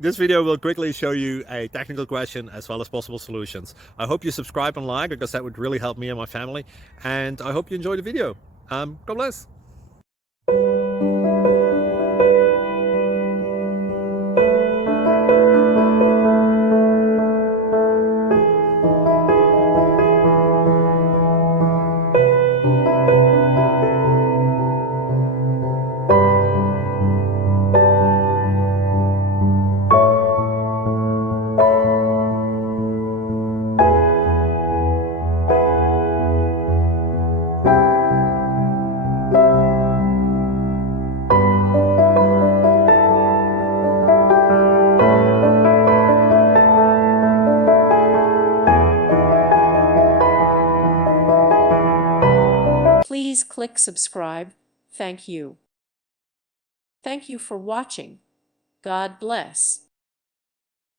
This video will quickly show you a technical question as well as possible solutions. I hope you subscribe and like, because that would really help me and my family. And I hope you enjoy the video. God bless. Please click subscribe. Thank you. Thank you for watching. God bless.